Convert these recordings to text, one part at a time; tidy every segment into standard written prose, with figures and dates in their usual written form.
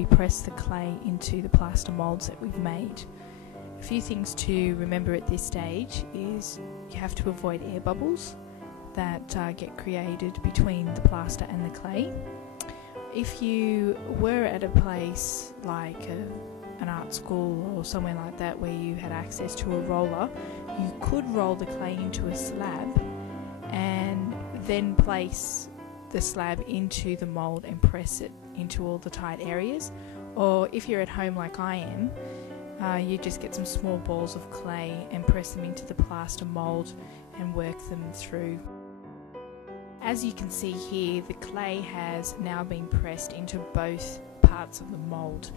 we press the clay into the plaster moulds that we've made. A few things to remember at this stage is you have to avoid air bubbles that get created between the plaster and the clay. If you were at a place like an art school or somewhere like that where you had access to a roller, you could roll the clay into a slab and then place the slab into the mould and press it into all the tight areas. Or if you're at home like I am, you just get some small balls of clay and press them into the plaster mould and work them through. As you can see here, the clay has now been pressed into both parts of the mould.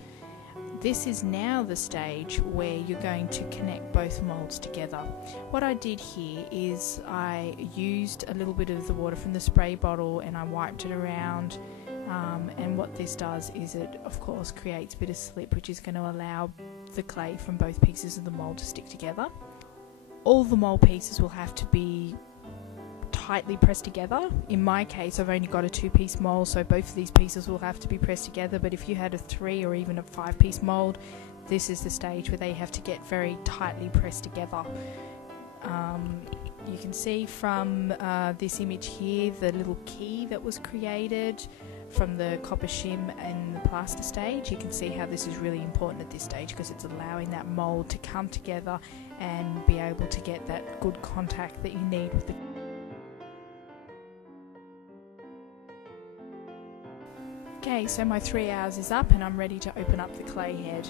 This is now the stage where you're going to connect both moulds together. What I did here is I used a little bit of the water from the spray bottle and I wiped it around, and what this does is it of course creates a bit of slip, which is going to allow the clay from both pieces of the mould to stick together. All the mould pieces will have to be tightly pressed together. In my case, I've only got a 2-piece mould, so both of these pieces will have to be pressed together, but if you had a 3 or even a 5-piece mould, this is the stage where they have to get very tightly pressed together. You can see from this image here the little key that was created from the copper shim and the plaster stage. You can see how this is really important at this stage because it's allowing that mould to come together and be able to get that good contact that you need with the Okay, so my 3 hours is up and I'm ready to open up the clay head.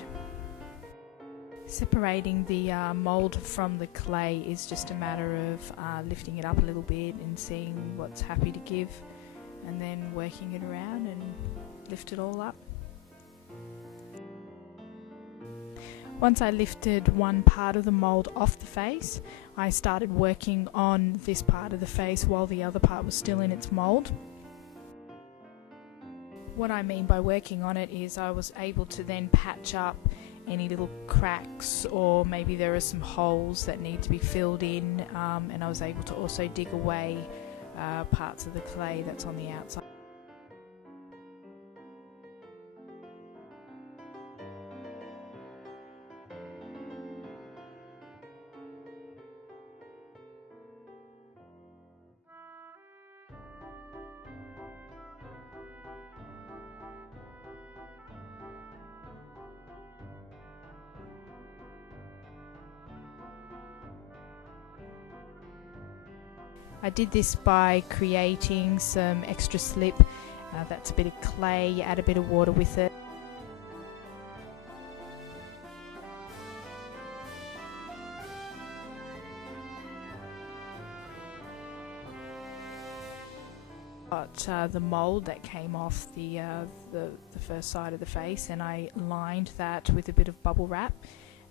Separating the mould from the clay is just a matter of lifting it up a little bit and seeing what's happy to give, and then working it around and lift it all up. Once I lifted one part of the mould off the face, I started working on this part of the face while the other part was still in its mould. What I mean by working on it is I was able to then patch up any little cracks, or maybe there are some holes that need to be filled in, and I was able to also dig away parts of the clay that's on the outside. I did this by creating some extra slip. That's a bit of clay, you add a bit of water with it. Got the mould that came off the first side of the face, and I lined that with a bit of bubble wrap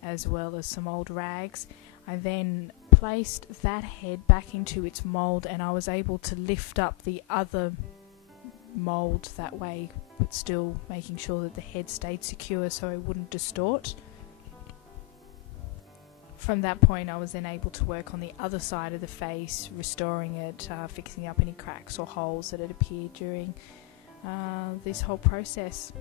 as well as some old rags. I then placed that head back into its mould, and I was able to lift up the other mould that way, but still making sure that the head stayed secure so it wouldn't distort. From that point I was then able to work on the other side of the face, restoring it, fixing up any cracks or holes that had appeared during this whole process.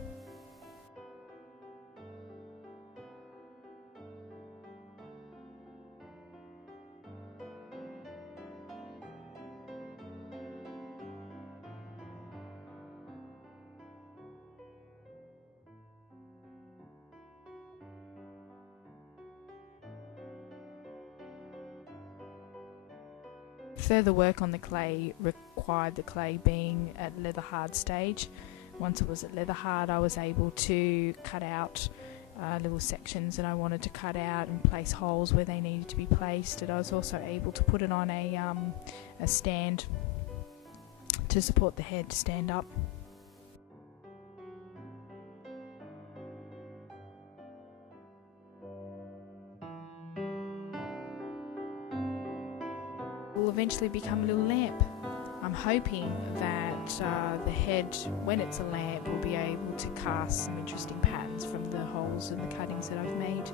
Further work on the clay required the clay being at leather hard stage. Once it was at leather hard, I was able to cut out little sections that I wanted to cut out and place holes where they needed to be placed. And I was also able to put it on a stand to support the head to stand up. Will eventually become a little lamp. I'm hoping that the head, when it's a lamp, will be able to cast some interesting patterns from the holes and the cuttings that I've made.